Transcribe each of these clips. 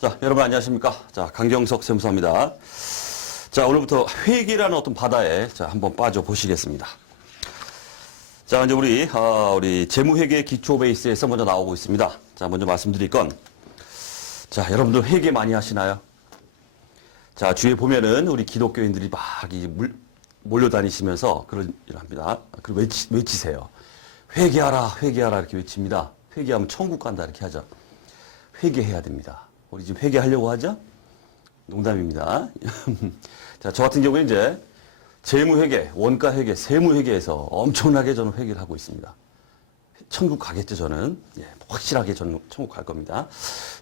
자, 여러분 안녕하십니까? 자, 강경석 세무사입니다. 자, 오늘부터 회계라는 어떤 바다에 자, 한번 빠져 보시겠습니다. 자, 이제 우리 재무회계 기초 베이스에서 먼저 나오고 있습니다. 자, 먼저 말씀드릴 건, 자, 여러분들 회계 많이 하시나요? 자, 주위에 보면은 우리 기독교인들이 막 몰려다니시면서 그런 일을 합니다. 그리고 외치세요. 회계하라, 회계하라 이렇게 외칩니다. 회계하면 천국 간다 이렇게 하죠. 회계해야 됩니다. 우리 지금 회계하려고 하죠? 농담입니다. 자, 저 같은 경우에 이제 재무회계, 원가회계, 세무회계에서 엄청나게 저는 회계를 하고 있습니다. 천국 가겠죠, 저는. 예, 확실하게 저는 천국 갈 겁니다.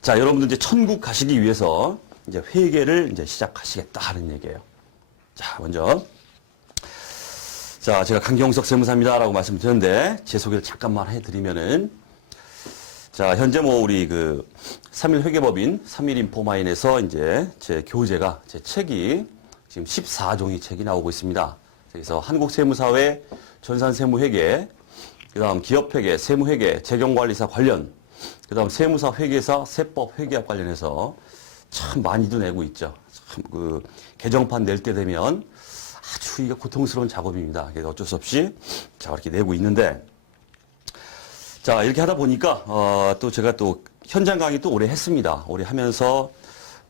자, 여러분들 이제 천국 가시기 위해서 이제 회계를 이제 시작하시겠다 하는 얘기예요. 자, 먼저. 자, 제가 강경석 세무사입니다라고 말씀드렸는데, 제 소개를 잠깐만 해드리면은, 자, 현재 우리 3일 회계법인 3일 인포마인에서 이제 제 교재가, 제 책이 지금 14종이 책이 나오고 있습니다. 그래서 한국세무사회 전산세무회계, 그 다음 기업회계, 세무회계, 재경관리사 관련, 그 다음 세무사 회계사, 세법 회계학 관련해서 참 많이도 내고 있죠. 참 개정판 낼 때 되면 아주 이게 고통스러운 작업입니다. 그래서 어쩔 수 없이 자, 이렇게 내고 있는데, 자, 이렇게 하다 보니까, 또 제가 또 현장 강의 또 오래 했습니다. 오래 하면서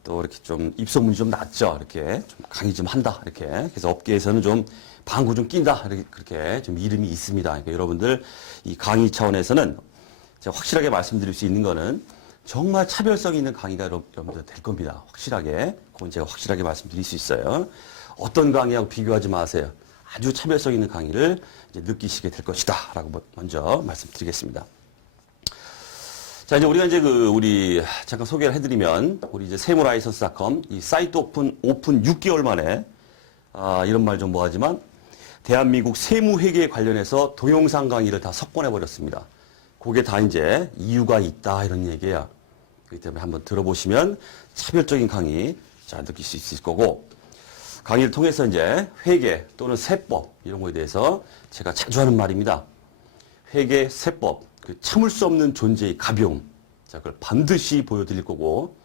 또 이렇게 좀 입소문이 좀 났죠. 이렇게 좀 강의 좀 한다. 이렇게. 그래서 업계에서는 좀 방구 좀 낀다. 이렇게 그렇게 좀 이름이 있습니다. 그러니까 여러분들 이 강의 차원에서는 제가 확실하게 말씀드릴 수 있는 거는 정말 차별성 있는 강의가 여러분들 될 겁니다. 확실하게. 그건 제가 확실하게 말씀드릴 수 있어요. 어떤 강의하고 비교하지 마세요. 아주 차별성 있는 강의를 이제 느끼시게 될 것이다. 라고 먼저 말씀드리겠습니다. 자, 이제 우리가 이제 우리 잠깐 소개를 해드리면, 우리 이제 세무라이선스.com, 이 사이트 오픈 6개월 만에, 이런 말 좀 뭐하지만, 대한민국 세무회계에 관련해서 동영상 강의를 다 석권해버렸습니다. 그게 다 이제 이유가 있다. 이런 얘기예요. 그렇기 때문에 한번 들어보시면 차별적인 강의, 자, 느낄 수 있을 거고, 강의를 통해서 이제 회계 또는 세법 이런 거에 대해서 제가 자주 하는 말입니다. 회계, 세법, 참을 수 없는 존재의 가벼움. 자, 그걸 반드시 보여드릴 거고,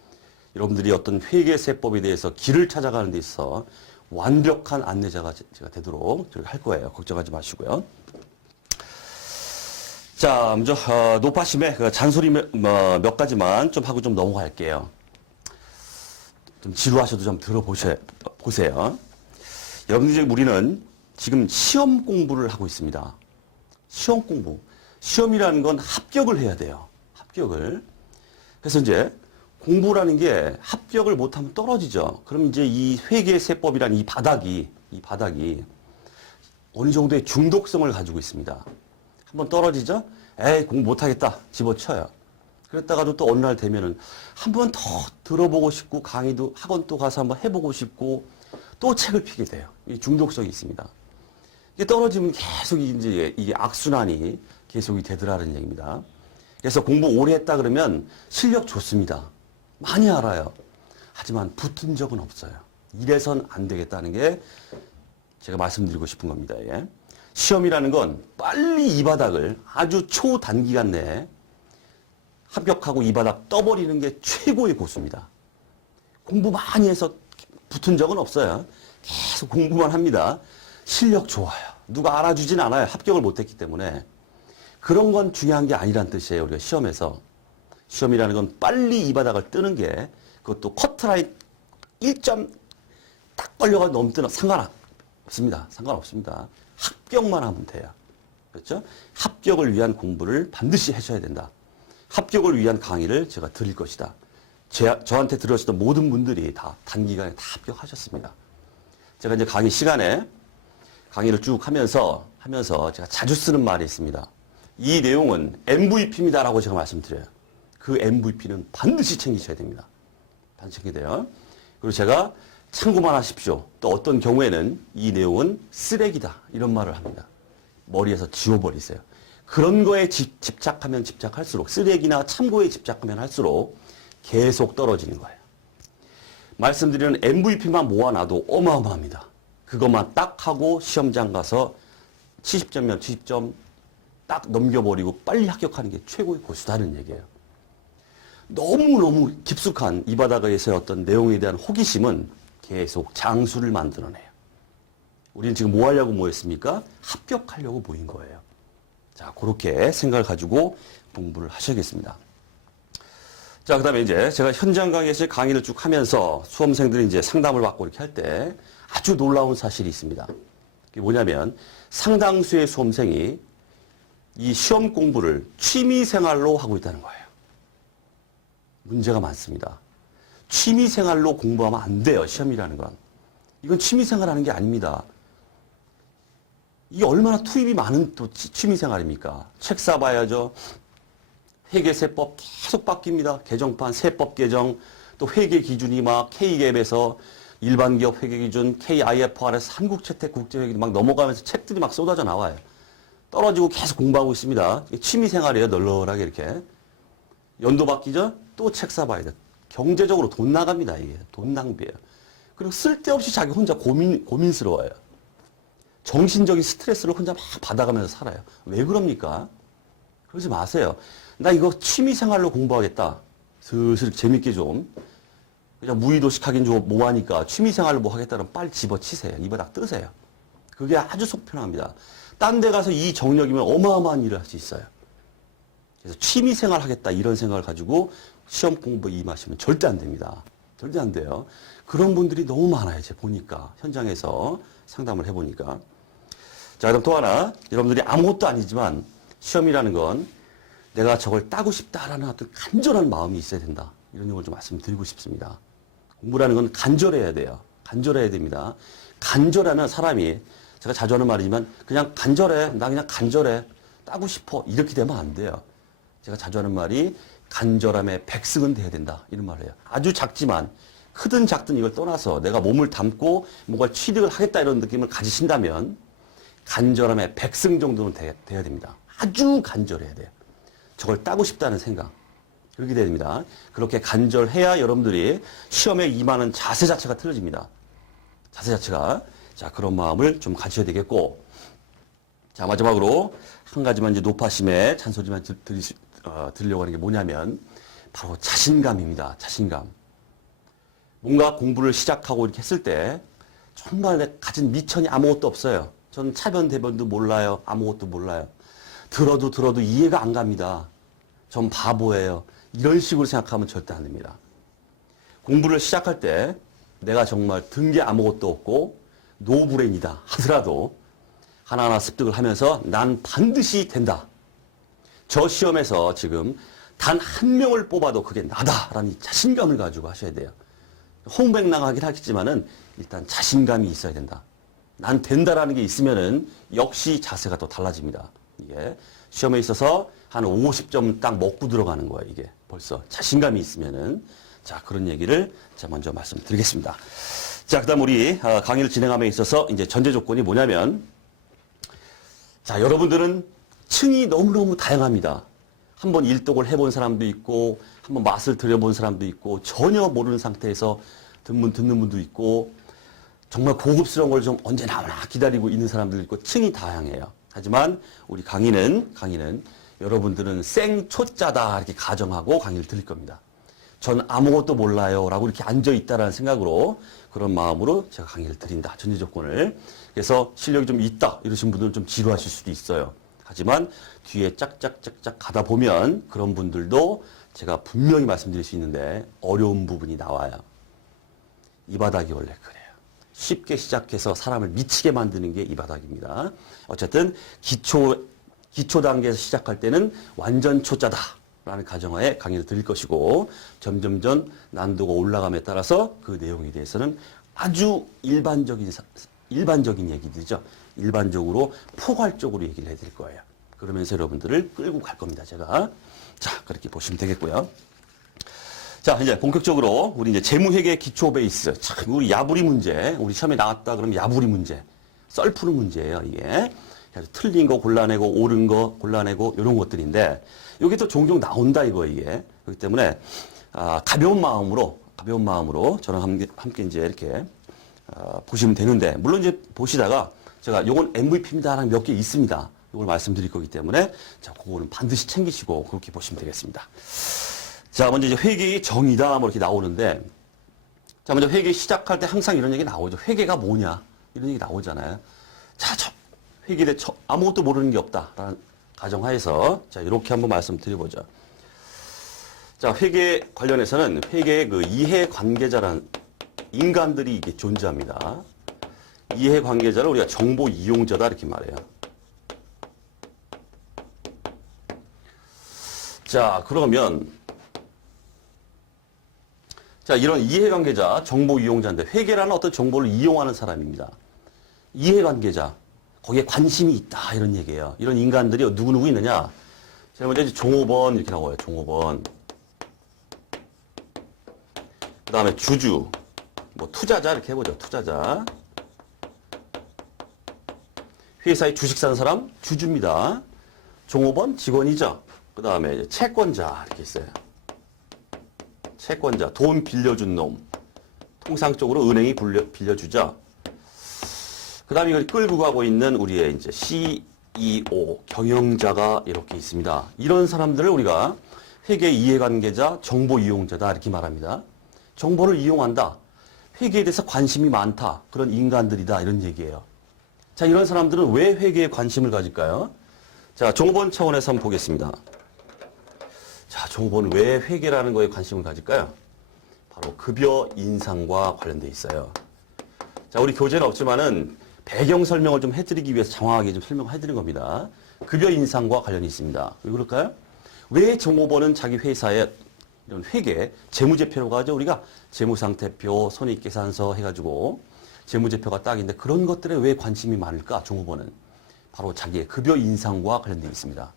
여러분들이 어떤 회계, 세법에 대해서 길을 찾아가는 데 있어 완벽한 안내자가 제가 되도록 할 거예요. 걱정하지 마시고요. 자, 먼저 노파심에 잔소리 몇 가지만 좀 하고 좀 넘어갈게요. 좀 지루하셔도 좀 보세요. 여러분들 우리는 지금 시험 공부를 하고 있습니다. 시험 공부. 시험이라는 건 합격을 해야 돼요. 합격을. 그래서 이제 공부라는 게 합격을 못하면 떨어지죠. 그럼 이제 이 회계세법이라는 이 바닥이 어느 정도의 중독성을 가지고 있습니다. 한번 떨어지죠? 에이, 공부 못하겠다. 집어쳐요. 그랬다가도 또 어느 날 되면은 한 번 더 들어보고 싶고, 강의도 학원 또 가서 한번 해보고 싶고, 또 책을 피게 돼요. 이 중독성이 있습니다. 이게 떨어지면 계속 이제 이게 악순환이 계속이 되더라는 얘기입니다. 그래서 공부 오래 했다 그러면 실력 좋습니다. 많이 알아요. 하지만 붙은 적은 없어요. 이래선 안 되겠다는 게 제가 말씀드리고 싶은 겁니다. 예. 시험이라는 건 빨리 이 바닥을 아주 초단기간 내에 합격하고 이 바닥 떠버리는 게 최고의 고수입니다. 공부 많이 해서 붙은 적은 없어요. 계속 공부만 합니다. 실력 좋아요. 누가 알아주진 않아요. 합격을 못했기 때문에. 그런 건 중요한 게 아니란 뜻이에요. 우리가 시험에서. 시험이라는 건 빨리 이 바닥을 뜨는 게, 그것도 커트라인 1점 딱 걸려가 넘뜨는 상관없습니다. 상관없습니다. 합격만 하면 돼요. 그렇죠? 합격을 위한 공부를 반드시 하셔야 된다. 합격을 위한 강의를 제가 드릴 것이다. 저한테 들으셨던 모든 분들이 다 단기간에 다 합격하셨습니다. 제가 이제 강의 시간에 강의를 쭉 하면서 제가 자주 쓰는 말이 있습니다. 이 내용은 MVP입니다라고 제가 말씀드려요. 그 MVP는 반드시 챙기셔야 됩니다. 반드시 챙겨야 돼요. 그리고 제가 참고만 하십시오. 또 어떤 경우에는 이 내용은 쓰레기다. 이런 말을 합니다. 머리에서 지워버리세요. 그런 거에 집착하면 집착할수록, 쓰레기나 참고에 집착하면 할수록 계속 떨어지는 거예요. 말씀드리는 MVP만 모아놔도 어마어마합니다. 그것만 딱 하고 시험장 가서 70점이면 70점 딱 넘겨버리고 빨리 합격하는 게 최고의 고수다는 얘기예요. 너무너무 깊숙한 이 바닥에서의 어떤 내용에 대한 호기심은 계속 장수를 만들어내요. 우리는 지금 뭐 하려고 모였습니까? 합격하려고 모인 거예요. 자, 그렇게 생각을 가지고 공부를 하셔야겠습니다. 자, 그 다음에 이제 제가 현장 강의에서 강의를 쭉 하면서 수험생들이 이제 상담을 받고 이렇게 할 때 아주 놀라운 사실이 있습니다. 그게 뭐냐면 상당수의 수험생이 이 시험 공부를 취미 생활로 하고 있다는 거예요. 문제가 많습니다. 취미 생활로 공부하면 안 돼요, 시험이라는 건. 이건 취미 생활하는 게 아닙니다. 이게 얼마나 투입이 많은 또 취미 생활입니까? 책 사봐야죠. 회계세법 계속 바뀝니다. 개정판, 세법 개정, 또 회계 기준이 막 K갭에서 일반기업 회계 기준, KIFRS, 한국채택 국제회계 막 넘어가면서 책들이 막 쏟아져 나와요. 떨어지고 계속 공부하고 있습니다. 취미 생활이에요, 널널하게 이렇게. 연도 바뀌죠? 또 책 사봐야 돼. 경제적으로 돈 나갑니다, 이게. 돈 낭비예요. 그리고 쓸데없이 자기 혼자 고민스러워요. 정신적인 스트레스를 혼자 막 받아가면서 살아요. 왜 그럽니까? 그러지 마세요. 나 이거 취미 생활로 공부하겠다. 슬슬 재밌게 좀. 그냥 무의도식 하긴 좀 뭐하니까 취미 생활로 뭐 하겠다면 빨리 집어치세요. 이 바닥 뜨세요. 그게 아주 속 편합니다. 딴 데 가서 이 정력이면 어마어마한 일을 할 수 있어요. 그래서 취미 생활 하겠다 이런 생각을 가지고 시험 공부에 임하시면 절대 안 됩니다. 절대 안 돼요. 그런 분들이 너무 많아요. 제가 보니까. 현장에서 상담을 해보니까. 자, 그럼 또 하나. 여러분들이 아무것도 아니지만 시험이라는 건 내가 저걸 따고 싶다라는 어떤 간절한 마음이 있어야 된다. 이런 걸 좀 말씀드리고 싶습니다. 공부라는 건 간절해야 돼요. 간절해야 됩니다. 간절하면 사람이 제가 자주 하는 말이지만 그냥 간절해. 나 그냥 간절해. 따고 싶어. 이렇게 되면 안 돼요. 제가 자주 하는 말이 간절함의 백승은 돼야 된다. 이런 말을 해요. 아주 작지만 크든 작든 이걸 떠나서 내가 몸을 담고 뭔가 취득을 하겠다 이런 느낌을 가지신다면 간절함의 백승 정도는 돼야 됩니다. 아주 간절해야 돼요. 저걸 따고 싶다는 생각. 그렇게 돼야 됩니다. 그렇게 간절해야 여러분들이 시험에 임하는 자세 자체가 틀어집니다. 자세 자체가. 자, 그런 마음을 좀 가지셔야 되겠고. 자, 마지막으로 한 가지만 이제 노파심에 잔소리만 드리려고 하는 게 뭐냐면 바로 자신감입니다. 자신감. 뭔가 공부를 시작하고 이렇게 했을 때 정말 내 가진 미천이 아무것도 없어요. 전 차변 대변도 몰라요. 아무것도 몰라요. 들어도 이해가 안 갑니다. 전 바보예요. 이런 식으로 생각하면 절대 안 됩니다. 공부를 시작할 때 내가 정말 든 게 아무것도 없고 노브레인이다 하더라도 하나하나 습득을 하면서 난 반드시 된다. 저 시험에서 지금 단 한 명을 뽑아도 그게 나다라는 자신감을 가지고 하셔야 돼요. 홍백랑하긴 하겠지만은 일단 자신감이 있어야 된다. 난 된다라는 게 있으면은 역시 자세가 또 달라집니다. 이게 시험에 있어서 한 50점 딱 먹고 들어가는 거예요. 이게 벌써 자신감이 있으면은. 자, 그런 얘기를 제가 먼저 말씀드리겠습니다. 자, 그다음 우리 강의를 진행함에 있어서 이제 전제 조건이 뭐냐면, 자, 여러분들은 층이 너무너무 다양합니다. 한번 일독을 해본 사람도 있고, 한번 맛을 들여본 사람도 있고, 전혀 모르는 상태에서 듣는 분도 있고, 정말 고급스러운 걸 좀 언제 나오나 기다리고 있는 사람도 있고, 층이 다양해요. 하지만 우리 강의는 여러분들은 생초짜다 이렇게 가정하고 강의를 드릴 겁니다. 전 아무것도 몰라요 라고 이렇게 앉아있다라는 생각으로 그런 마음으로 제가 강의를 드린다. 전제 조건을. 그래서 실력이 좀 있다 이러신 분들은 좀 지루하실 수도 있어요. 하지만 뒤에 짝짝짝짝 가다 보면 그런 분들도 제가 분명히 말씀드릴 수 있는데 어려운 부분이 나와요. 이 바닥이 원래 그래요. 쉽게 시작해서 사람을 미치게 만드는 게 이 바닥입니다. 어쨌든 기초 단계에서 시작할 때는 완전 초짜다 라는 가정하에 강의를 드릴 것이고 점점점 난도가 올라감에 따라서 그 내용에 대해서는 아주 일반적인 얘기들이죠. 일반적으로 포괄적으로 얘기를 해드릴 거예요. 그러면서 여러분들을 끌고 갈 겁니다. 제가. 자, 그렇게 보시면 되겠고요. 자, 이제 본격적으로 우리 이제 재무회계 기초 베이스. 참, 우리 야부리 문제. 우리 시험에 나왔다 그러면 야부리 문제. 썰 푸는 문제예요, 이게. 그래서 틀린 거 골라내고 옳은 거 골라내고 이런 것들인데 여기 또 종종 나온다 이거 이게. 그렇기 때문에 가벼운 마음으로 저랑 함께 이제 이렇게 보시면 되는데 물론 이제 보시다가 제가 요건 MVP입니다라는 몇 개 있습니다. 이걸 말씀드릴 거기 때문에 자, 그거는 반드시 챙기시고 그렇게 보시면 되겠습니다. 자, 먼저 이제 회계의 정의다, 뭐 이렇게 나오는데, 자, 먼저 회계 시작할 때 항상 이런 얘기 나오죠. 회계가 뭐냐? 이런 얘기 나오잖아요. 자, 회계에 대해 아무것도 모르는 게 없다라는 가정하에서, 자, 이렇게 한번 말씀드려보죠. 자, 회계 관련해서는 회계의 그 이해관계자라는 인간들이 이게 존재합니다. 이해관계자를 우리가 정보 이용자다, 이렇게 말해요. 자, 그러면, 자, 이런 이해관계자, 정보 이용자인데, 회계라는 어떤 정보를 이용하는 사람입니다. 이해관계자, 거기에 관심이 있다, 이런 얘기예요. 이런 인간들이 누구누구 있느냐? 제가 먼저 이제 종업원, 이렇게 나와요. 종업원. 그 다음에 주주, 뭐 투자자, 이렇게 해보죠. 투자자. 회사에 주식 사는 사람, 주주입니다. 종업원, 직원이죠. 그 다음에 채권자, 이렇게 있어요. 채권자, 돈 빌려준 놈. 통상적으로 은행이 빌려주죠. 그 다음에 이걸 끌고 가고 있는 우리의 이제 CEO, 경영자가 이렇게 있습니다. 이런 사람들을 우리가 회계 이해관계자, 정보 이용자다, 이렇게 말합니다. 정보를 이용한다. 회계에 대해서 관심이 많다. 그런 인간들이다. 이런 얘기예요. 자, 이런 사람들은 왜 회계에 관심을 가질까요? 자, 종업원 차원에서 한번 보겠습니다. 자, 종업원은 왜 회계라는 거에 관심을 가질까요? 바로 급여 인상과 관련돼 있어요. 자, 우리 교재는 없지만은 배경 설명을 좀 해드리기 위해서 장황하게 좀 설명해드린 겁니다. 급여 인상과 관련이 있습니다. 왜 그럴까요? 왜 종업원은 자기 회사에 이런 회계, 재무제표라고 하죠. 우리가 재무상태표, 손익계산서 해가지고 재무제표가 딱인데 그런 것들에 왜 관심이 많을까? 종업원은 바로 자기의 급여 인상과 관련되어 있습니다.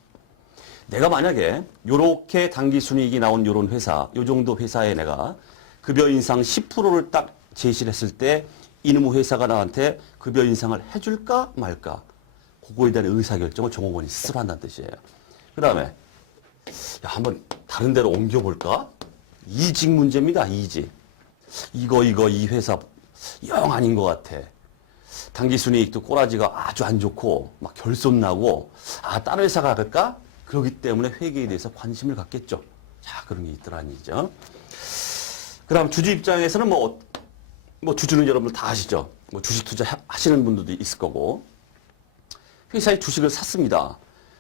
내가 만약에 요렇게 당기순이익이 나온 요런 회사, 요 정도 회사에 내가 급여 인상 10%를 딱 제시를 했을 때 이놈의 회사가 나한테 급여 인상을 해줄까 말까? 그거에 대한 의사결정을 종업원이 스스로 한다는 뜻이에요. 그 다음에 야, 한번 다른 데로 옮겨볼까? 이직 문제입니다. 이직. 이 회사 영 아닌 것 같아. 당기순이익도 꼬라지가 아주 안 좋고 막 결손나고 다른 회사가 갈까? 그렇기 때문에 회계에 대해서 관심을 갖겠죠. 자, 그런 게 있더라는 얘기죠. 그 다음 주주 입장에서는 뭐 주주는 여러분들 다 아시죠? 뭐 주식 투자 하시는 분들도 있을 거고. 회사에 주식을 샀습니다.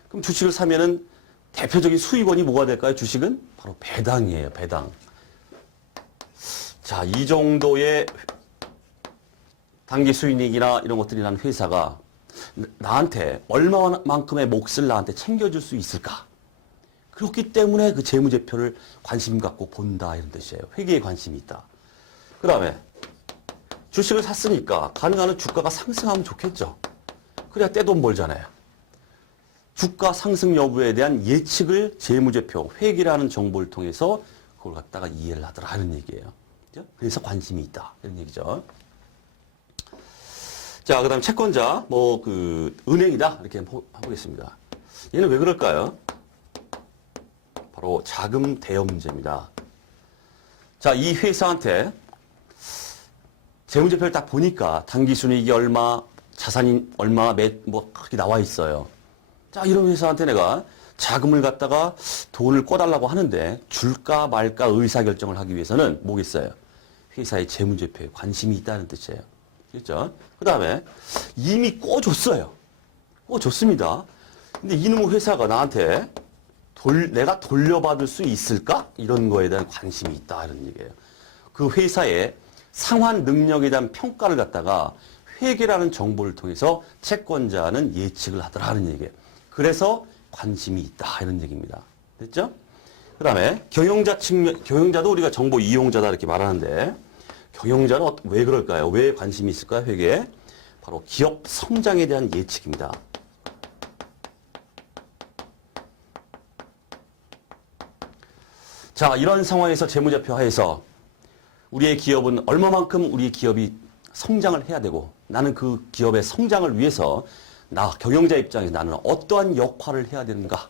그럼 주식을 사면은 대표적인 수익원이 뭐가 될까요? 주식은 바로 배당이에요. 배당. 자, 이 정도의 단기 수익이나 이런 것들이 난 회사가 나한테 얼마만큼의 몫을 나한테 챙겨줄 수 있을까? 그렇기 때문에 그 재무제표를 관심 갖고 본다, 이런 뜻이에요. 회계에 관심이 있다. 그 다음에 주식을 샀으니까 가능한 한 주가가 상승하면 좋겠죠. 그래야 떼돈 벌잖아요. 주가 상승 여부에 대한 예측을 재무제표, 회계라는 정보를 통해서 그걸 갖다가 이해를 하더라, 이런 얘기예요. 그래서 관심이 있다, 이런 얘기죠. 자, 그 다음 채권자, 은행이다, 이렇게 해보겠습니다. 얘는 왜 그럴까요? 바로 자금 대여 문제입니다. 자, 이 회사한테 재무제표를 딱 보니까 당기순이익이 얼마, 자산이 얼마, 그렇게 나와 있어요. 자, 이런 회사한테 내가 자금을 갖다가 돈을 꿔달라고 하는데 줄까 말까 의사결정을 하기 위해서는 뭐겠어요? 회사의 재무제표에 관심이 있다는 뜻이에요. 그렇죠? 그 다음에 이미 꿔줬어요. 꿔줬습니다. 근데 이놈의 회사가 나한테 내가 돌려받을 수 있을까? 이런 거에 대한 관심이 있다, 이런 얘기예요. 그 회사의 상환 능력에 대한 평가를 갖다가 회계라는 정보를 통해서 채권자는 예측을 하더라는 얘기예요. 그래서 관심이 있다, 이런 얘기입니다. 됐죠? 그 다음에 경영자도 우리가 정보 이용자다, 이렇게 말하는데 경영자는 왜 그럴까요? 왜 관심이 있을까요? 회계에? 바로 기업 성장에 대한 예측입니다. 자, 이런 상황에서 재무제표 하에서 우리의 기업은 얼마만큼 우리 기업이 성장을 해야 되고 나는 그 기업의 성장을 위해서 경영자 입장에서 나는 어떠한 역할을 해야 되는가,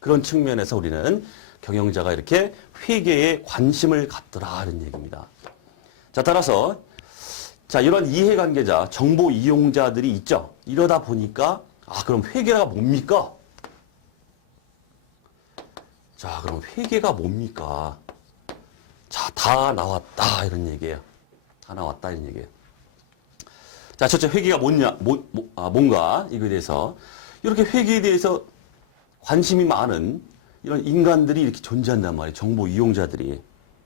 그런 측면에서 우리는 경영자가 이렇게 회계에 관심을 갖더라, 이런 얘기입니다. 자, 따라서 이런 이해관계자, 정보 이용자들이 있죠. 이러다 보니까 그럼 회계가 뭡니까? 자, 그럼 회계가 뭡니까? 자, 다 나왔다 이런 얘기예요. 다 나왔다 이런 얘기예요. 자, 첫째 회계가 뭔가 이거에 대해서 이렇게 회계에 대해서 관심이 많은 이런 인간들이 이렇게 존재한단 말이에요. 정보 이용자들이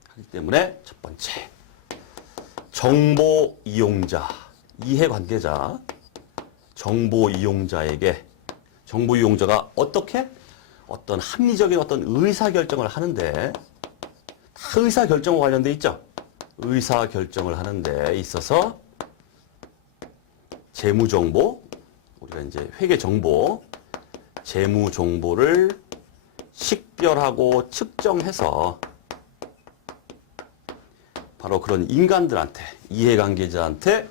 하기 때문에 첫 번째 정보 이용자, 이해관계자, 정보 이용자에게 정보 이용자가 어떻게 어떤 합리적인 어떤 의사결정을 하는데 다 의사결정과 관련돼 있죠. 의사결정을 하는 데 있어서 재무정보, 우리가 이제 회계정보, 재무정보를 식별하고 측정해서 바로 그런 인간들한테, 이해관계자한테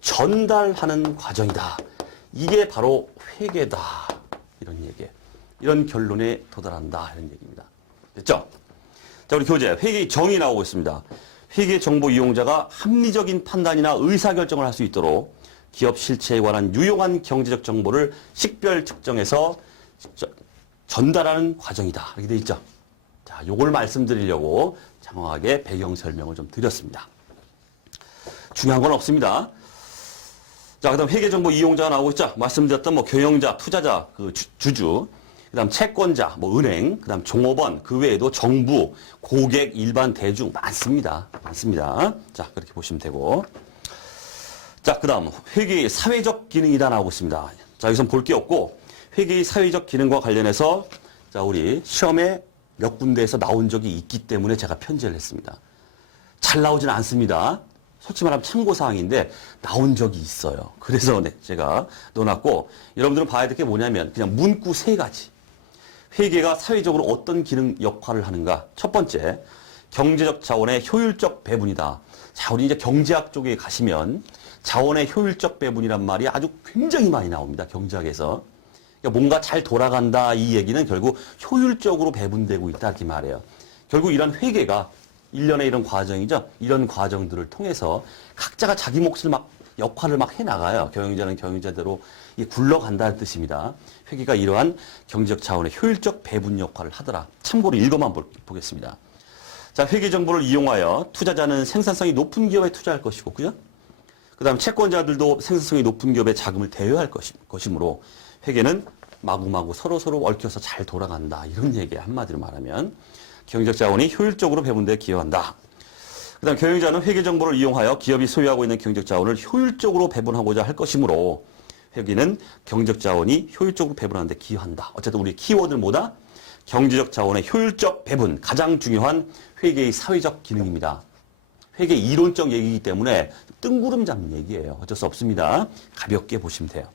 전달하는 과정이다. 이게 바로 회계다. 이런 얘기예요. 이런 결론에 도달한다. 이런 얘기입니다. 됐죠? 자, 우리 교재 회계 정의 나오고 있습니다. 회계 정보 이용자가 합리적인 판단이나 의사결정을 할 수 있도록 기업 실체에 관한 유용한 경제적 정보를 식별 측정해서 전달하는 과정이다. 이렇게 돼 있죠. 자, 요걸 말씀드리려고 장황하게 배경 설명을 좀 드렸습니다. 중요한 건 없습니다. 자, 그다음 회계 정보 이용자가 나오고 있죠. 말씀드렸던 뭐 경영자, 투자자, 그 주주, 그다음 채권자, 뭐 은행, 그다음 종업원, 그 외에도 정부, 고객, 일반 대중 많습니다. 많습니다. 자, 그렇게 보시면 되고. 자, 그다음 회계의 사회적 기능이다 나오고 있습니다. 자, 여기서 볼 게 없고 회계의 사회적 기능과 관련해서 자, 우리 시험에 몇 군데에서 나온 적이 있기 때문에 제가 편제를 했습니다. 잘 나오지는 않습니다. 솔직히 말하면 참고사항인데 나온 적이 있어요. 그래서 네, 제가 넣어놨고 여러분들은 봐야 될 게 뭐냐면 그냥 문구 세 가지. 회계가 사회적으로 어떤 기능 역할을 하는가. 첫 번째, 경제적 자원의 효율적 배분이다. 자, 우리 이제 경제학 쪽에 가시면 자원의 효율적 배분이란 말이 아주 굉장히 많이 나옵니다. 경제학에서. 그러니까 뭔가 잘 돌아간다 이 얘기는 결국 효율적으로 배분되고 있다 이렇게 말해요. 결국 이런 회계가 일련의 이런 과정이죠. 이런 과정들을 통해서 각자가 자기 몫을 막 역할을 막 해나가요. 경영자는 경영자대로 굴러간다는 뜻입니다. 회계가 이러한 경제적 자원의 효율적 배분 역할을 하더라. 참고로 읽어만 보겠습니다. 자, 회계 정보를 이용하여 투자자는 생산성이 높은 기업에 투자할 것이고, 그죠? 그 다음 채권자들도 생산성이 높은 기업에 자금을 대여할 것이므로 회계는 마구마구 서로서로 얽혀서 잘 돌아간다. 이런 얘기예요. 한마디로 말하면. 경제적 자원이 효율적으로 배분되어 기여한다. 그 다음 경영자는 회계 정보를 이용하여 기업이 소유하고 있는 경제적 자원을 효율적으로 배분하고자 할 것이므로 회계는 경제적 자원이 효율적으로 배분하는 데 기여한다. 어쨌든 우리 키워드는 뭐다? 경제적 자원의 효율적 배분, 가장 중요한 회계의 사회적 기능입니다. 회계 이론적 얘기이기 때문에 뜬구름 잡는 얘기예요. 어쩔 수 없습니다. 가볍게 보시면 돼요.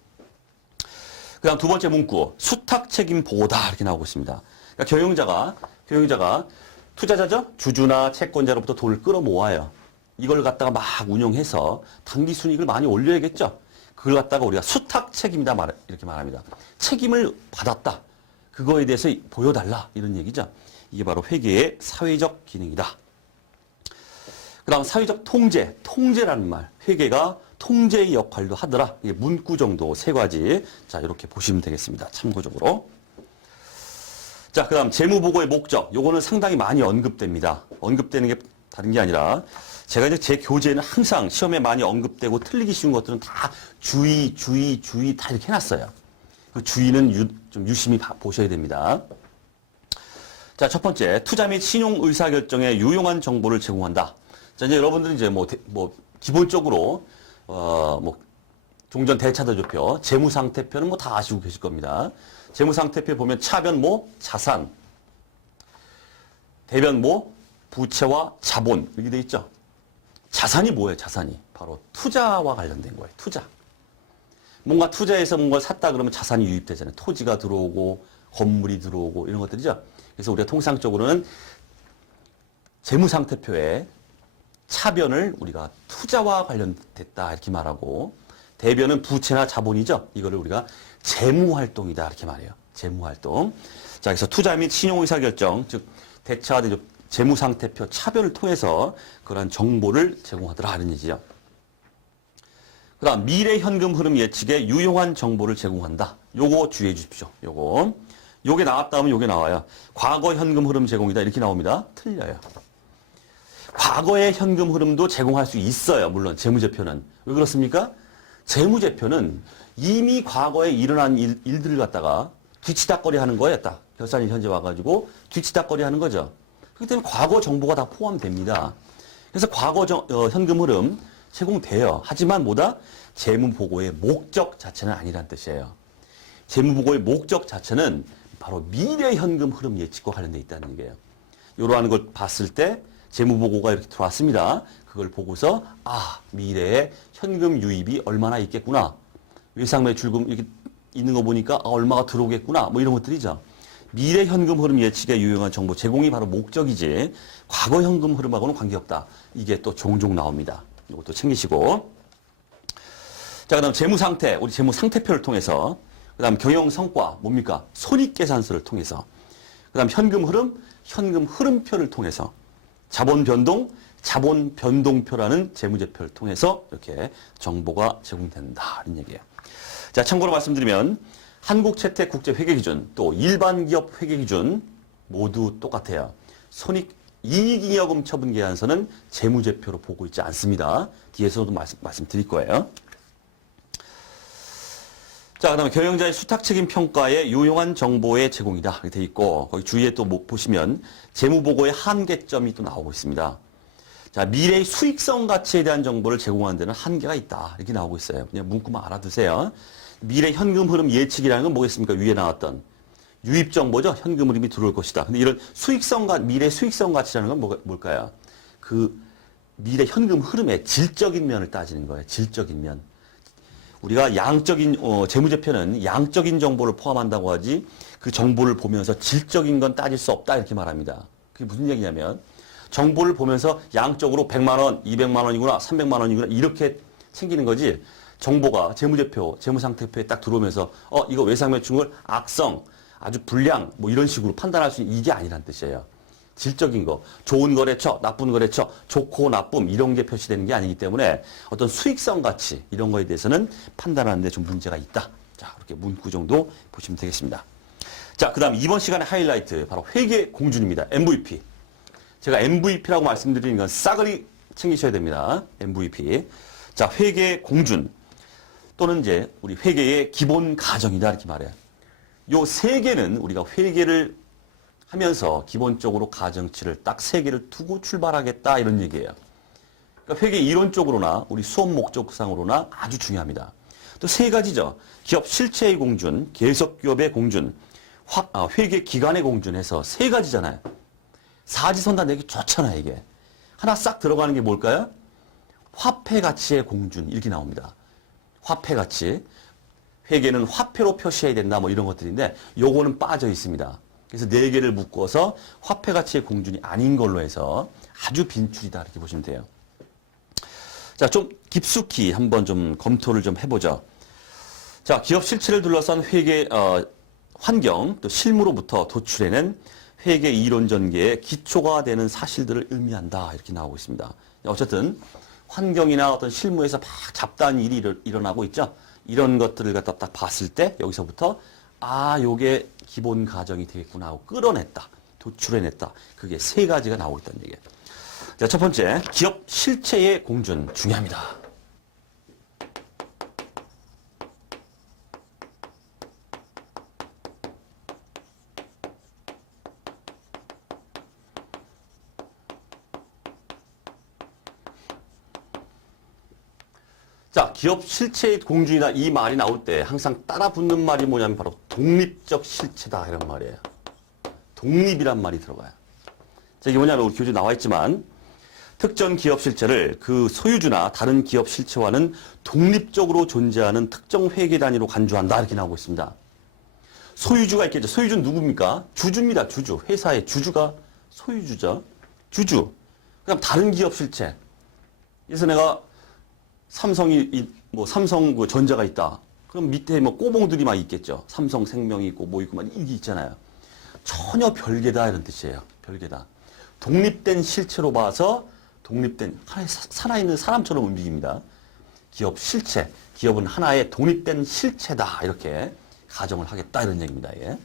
그 다음 두 번째 문구, 수탁 책임 보호다 이렇게 나오고 있습니다. 그러니까 경영자가 투자자죠? 주주나 채권자로부터 돈을 끌어모아요. 이걸 갖다가 막 운용해서 당기 순이익을 많이 올려야겠죠? 그걸 갖다가 우리가 수탁 책임이다 이렇게 말합니다. 책임을 받았다. 그거에 대해서 보여달라 이런 얘기죠. 이게 바로 회계의 사회적 기능이다. 그 다음 사회적 통제, 통제라는 말. 회계가 통제의 역할도 하더라. 이게 문구 정도 세 가지. 자, 이렇게 보시면 되겠습니다. 참고적으로. 자, 그 다음 재무보고의 목적. 요거는 상당히 많이 언급됩니다. 언급되는 게 다른 게 아니라 제가 이제 제 교재에는 항상 시험에 많이 언급되고 틀리기 쉬운 것들은 다 주의 다 이렇게 해놨어요. 그 주의는 좀 유심히 보셔야 됩니다. 자, 첫 번째, 투자 및 신용 의사결정에 유용한 정보를 제공한다. 자, 이제 여러분들은 이제 기본적으로, 종전 대차대조표, 재무상태표는 다 아시고 계실 겁니다. 재무상태표 보면 차변 자산, 대변 부채와 자본, 이렇게 돼 있죠. 자산이 뭐예요, 자산이? 바로 투자와 관련된 거예요, 투자. 뭔가 투자해서 뭔가를 샀다 그러면 자산이 유입되잖아요. 토지가 들어오고, 건물이 들어오고, 이런 것들이죠. 그래서 우리가 통상적으로는 재무상태표에 차변을 우리가 투자와 관련됐다 이렇게 말하고 대변은 부채나 자본이죠. 이거를 우리가 재무활동이다 이렇게 말해요. 재무활동. 자, 그래서 투자 및 신용의사결정, 즉 대차 대조 재무상태표 차변을 통해서 그러한 정보를 제공하더라 하는 얘기죠. 그 다음 미래 현금 흐름 예측에 유용한 정보를 제공한다. 요거 주의해 주십시오. 요거 요게 나왔다 하면 요게 나와요. 과거 현금 흐름 제공이다. 이렇게 나옵니다. 틀려요. 과거의 현금 흐름도 제공할 수 있어요. 물론 재무제표는. 왜 그렇습니까? 재무제표는 이미 과거에 일어난 일들을 갖다가 뒤치다꺼리 하는 거예요. 딱 결산이 현재 와가지고 뒤치다꺼리 하는 거죠. 그렇기 때문에 과거 정보가 다 포함됩니다. 그래서 과거 현금 흐름 제공돼요. 하지만 뭐다? 재무보고의 목적 자체는 아니란 뜻이에요. 재무보고의 목적 자체는 바로 미래 현금 흐름 예측과 관련돼 있다는 얘기예요. 이러한 걸 봤을 때 재무보고가 이렇게 들어왔습니다. 그걸 보고서 미래에 현금 유입이 얼마나 있겠구나. 외상매출금 이렇게 있는 거 보니까 얼마가 들어오겠구나. 뭐 이런 것들이죠. 미래 현금 흐름 예측에 유용한 정보 제공이 바로 목적이지 과거 현금 흐름하고는 관계없다. 이게 또 종종 나옵니다. 이것도 챙기시고. 자, 그다음 재무 상태, 우리 재무 상태표를 통해서, 그다음 경영 성과 뭡니까? 손익계산서를 통해서, 그다음 현금 흐름표를 통해서, 자본 변동표라는 재무제표를 통해서 이렇게 정보가 제공된다. 이런 얘기예요. 자, 참고로 말씀드리면 한국채택국제회계기준 또 일반기업 회계기준 모두 똑같아요. 이익잉여금 처분계산서는 재무제표로 보고 있지 않습니다. 뒤에서도 말씀드릴 거예요. 자, 그다음에 경영자의 수탁책임 평가에 유용한 정보의 제공이다. 이렇게 돼 있고, 거기 주위에 또 보시면 재무보고의 한계점이 또 나오고 있습니다. 자, 미래의 수익성 가치에 대한 정보를 제공하는 데는 한계가 있다. 이렇게 나오고 있어요. 그냥 문구만 알아두세요. 미래 현금 흐름 예측이라는 건 뭐겠습니까? 위에 나왔던 유입 정보죠. 현금 흐름이 들어올 것이다. 근데 이런 미래 수익성 가치라는 건 뭘까요? 그 미래 현금 흐름의 질적인 면을 따지는 거예요. 질적인 면. 우리가 양적인 재무제표는 양적인 정보를 포함한다고 하지 그 정보를 보면서 질적인 건 따질 수 없다 이렇게 말합니다. 그게 무슨 얘기냐면 정보를 보면서 양적으로 100만 원, 200만 원이구나, 300만 원이구나 이렇게 챙기는 거지. 정보가 재무제표, 재무상태표에 딱 들어오면서 이거 외상매출을 악성, 아주 불량 뭐 이런 식으로 판단할 수 있는 이게 아니란 뜻이에요. 질적인 거, 좋은 거래처, 나쁜 거래처, 좋고 나쁨 이런 게 표시되는 게 아니기 때문에 어떤 수익성 가치 이런 거에 대해서는 판단하는 데 좀 문제가 있다. 자, 그렇게 문구 정도 보시면 되겠습니다. 자, 그다음 이번 시간의 하이라이트 바로 회계 공준입니다. MVP. 제가 MVP라고 말씀드리는 건 싸그리 챙기셔야 됩니다. MVP. 자, 회계 공준 또는 이제 우리 회계의 기본 가정이다 이렇게 말해요. 요 세 개는 우리가 회계를 하면서 기본적으로 가정치를 딱 세 개를 두고 출발하겠다 이런 얘기예요. 그러니까 회계 이론적으로나 우리 수업 목적상으로나 아주 중요합니다. 또 세 가지죠. 기업 실체의 공준, 계속기업의 공준, 회계 기간의 공준해서 세 가지잖아요. 사지선다 내기 좋잖아요, 이게. 하나 싹 들어가는 게 뭘까요? 화폐 가치의 공준 이렇게 나옵니다. 화폐 가치. 회계는 화폐로 표시해야 된다 뭐 이런 것들인데 요거는 빠져 있습니다. 그래서 네 개를 묶어서 화폐 가치의 공준이 아닌 걸로 해서 아주 빈출이다 이렇게 보시면 돼요. 자, 좀 깊숙이 한번 좀 검토를 좀 해보죠. 자, 기업 실체를 둘러싼 회계 환경 또 실무로부터 도출해낸 회계 이론 전개의 기초가 되는 사실들을 의미한다 이렇게 나오고 있습니다. 어쨌든 환경이나 어떤 실무에서 막 잡다한 일이 일어나고 있죠. 이런 것들을 갖다 딱 봤을 때 여기서부터 요게 기본 가정이 되겠구나 하고 끌어냈다. 도출해냈다. 그게 세 가지가 나오고 있다는 얘기예요. 자, 첫 번째, 기업 실체의 공준 중요합니다. 자, 기업 실체의 공준이다 이 말이 나올 때 항상 따라 붙는 말이 뭐냐면 바로 독립적 실체다 이런 말이에요. 독립이란 말이 들어가요. 자, 이게 뭐냐면 우리 교재에 나와 있지만 특정 기업 실체를 그 소유주나 다른 기업 실체와는 독립적으로 존재하는 특정 회계 단위로 간주한다 이렇게 나오고 있습니다. 소유주가 있겠죠. 소유주는 누굽니까? 주주입니다. 주주. 회사의 주주가 소유주죠. 주주. 그다음 다른 기업 실체. 그래서 내가 삼성 그 전자가 있다. 그럼 밑에 뭐 꼬봉들이 막 있겠죠. 삼성생명이 있고 뭐 있고 막 이게 있잖아요. 전혀 별개다 이런 뜻이에요. 별개다. 독립된 실체로 봐서 독립된 하나의 살아있는 사람처럼 움직입니다. 기업 실체. 기업은 하나의 독립된 실체다. 이렇게 가정을 하겠다 이런 얘기입니다. 예.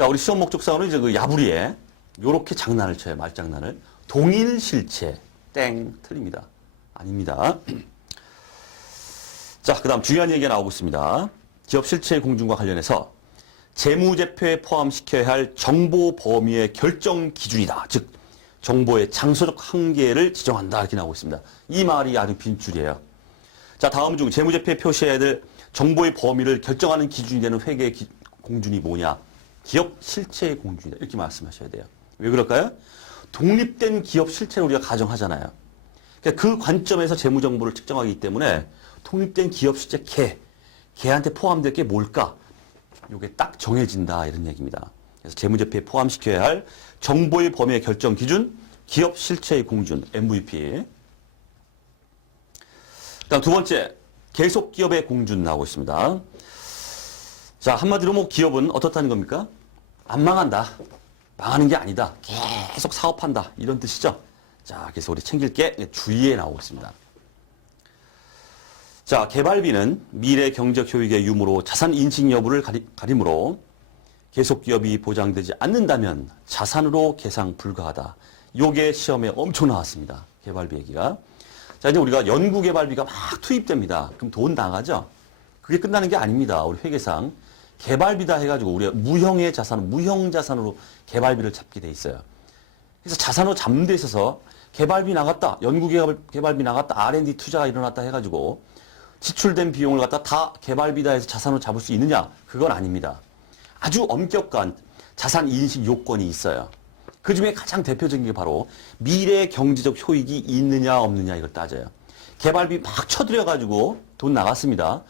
자, 우리 시험 목적상으로 이제 그 야부리에 요렇게 장난을 쳐요. 말장난을. 동일 실체. 땡. 틀립니다. 아닙니다. 자, 그 다음 중요한 얘기가 나오고 있습니다. 기업 실체 공준과 관련해서 재무제표에 포함시켜야 할 정보 범위의 결정 기준이다. 즉, 정보의 장소적 한계를 지정한다. 이렇게 나오고 있습니다. 이 말이 아주 빈줄이에요. 자, 다음 중 재무제표에 표시해야 될 정보의 범위를 결정하는 기준이 되는 회계 공준이 뭐냐? 기업 실체의 공준이다. 이렇게 말씀하셔야 돼요. 왜 그럴까요? 독립된 기업 실체를 우리가 가정하잖아요. 그러니까 그 관점에서 재무정보를 측정하기 때문에 독립된 기업 실체 걔한테 포함될 게 뭘까? 이게 딱 정해진다. 이런 얘기입니다. 그래서 재무제표에 포함시켜야 할 정보의 범위의 결정 기준, 기업 실체의 공준, MVP. 다음 두 번째, 계속 기업의 공준 나오고 있습니다. 자, 한마디로 뭐 기업은 어떻다는 겁니까? 안 망한다. 망하는 게 아니다. 계속 사업한다. 이런 뜻이죠. 자, 그래서 우리 챙길 게 주의에 나오고 있습니다. 자, 개발비는 미래 경제적 효익의 유무로 자산 인식 여부를 가리므로 계속 기업이 보장되지 않는다면 자산으로 계상 불가하다. 요게 시험에 엄청 나왔습니다. 개발비 얘기가. 자, 이제 우리가 연구 개발비가 막 투입됩니다. 그럼 돈 나가죠? 그게 끝나는 게 아닙니다. 우리 회계상. 개발비다 해가지고 우리가 무형 자산으로 개발비를 잡게 돼 있어요. 그래서 자산으로 잡는 데 있어서 개발비 나갔다, 연구 개발비 나갔다, R&D 투자가 일어났다 해가지고 지출된 비용을 갖다 다 개발비다 해서 자산으로 잡을 수 있느냐? 그건 아닙니다. 아주 엄격한 자산 인식 요건이 있어요. 그 중에 가장 대표적인 게 바로 미래 경제적 효익이 있느냐 없느냐 이걸 따져요. 개발비 막 쳐들여가지고 돈 나갔습니다.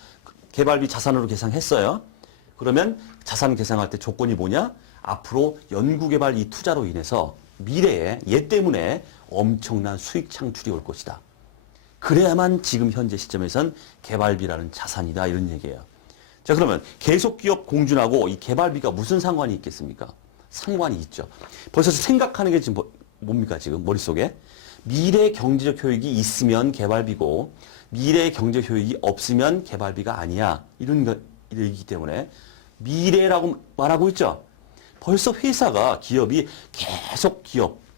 개발비 자산으로 계상했어요. 그러면 자산 계상할 때 조건이 뭐냐? 앞으로 연구개발 이 투자로 인해서 미래에 얘 때문에 엄청난 수익 창출이 올 것이다. 그래야만 지금 현재 시점에선 개발비라는 자산이다 이런 얘기예요. 자, 그러면 계속기업 공준하고 이 개발비가 무슨 상관이 있겠습니까? 상관이 있죠. 벌써 생각하는 게 지금 뭡니까 지금 머릿속에? 미래 경제적 효익이 있으면 개발비고 미래 경제적 효익이 없으면 개발비가 아니야. 이런 얘기이기 때문에 미래라고 말하고 있죠. 벌써 회사가 기업이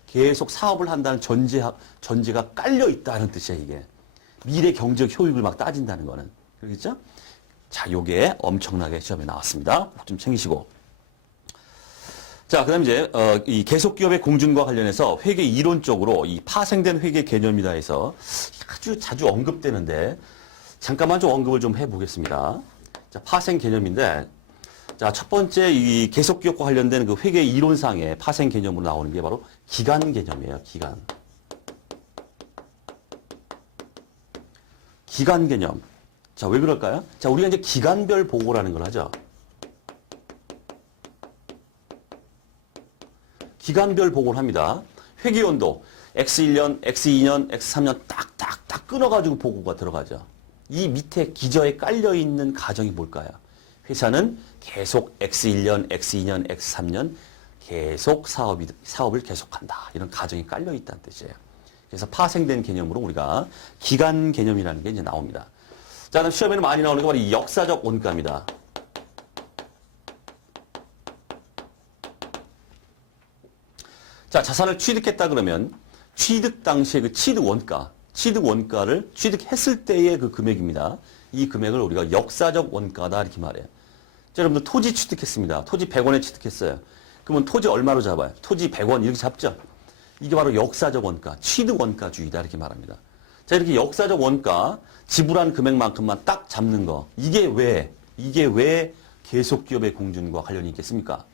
계속 사업을 한다는 전제가 깔려 있다는 뜻이야 이게. 미래 경제적 효익을 막 따진다는 거는. 그렇겠죠? 자, 요게 엄청나게 시험에 나왔습니다. 꼭 좀 챙기시고. 자, 그 다음 이제, 이 계속기업의 공준과 관련해서 회계 이론적으로 이 파생된 회계 개념이다 해서 아주 자주 언급되는데, 잠깐만 좀 언급을 좀 해보겠습니다. 자, 파생 개념인데, 자, 첫 번째 이 계속기업과 관련된 그 회계 이론상의 파생 개념으로 나오는 게 바로 기간 개념이에요, 기간. 기간 개념. 자, 왜 그럴까요? 자, 우리가 이제 기간별 보고라는 걸 하죠. 기간별 보고를 합니다. 회계연도 X1년, X2년, X3년 딱딱딱 끊어가지고 보고가 들어가죠. 이 밑에 기저에 깔려있는 가정이 뭘까요? 회사는 계속 X1년, X2년, X3년 계속 사업을 계속한다. 이런 가정이 깔려있다는 뜻이에요. 그래서 파생된 개념으로 우리가 기간 개념이라는 게 이제 나옵니다. 자, 그다음 시험에는 많이 나오는 게 바로 이 역사적 원가입니다. 자, 자산을 취득했다 그러면 취득 당시의 그 취득 원가를 취득했을 때의 그 금액입니다. 이 금액을 우리가 역사적 원가다 이렇게 말해요. 자, 여러분들 토지 취득했습니다. 토지 100원에 취득했어요. 그러면 토지 얼마로 잡아요? 토지 100원 이렇게 잡죠. 이게 바로 역사적 원가, 취득 원가주의다 이렇게 말합니다. 자, 이렇게 역사적 원가, 지불한 금액만큼만 딱 잡는 거. 이게 왜 계속기업의 공준과 관련이 있겠습니까?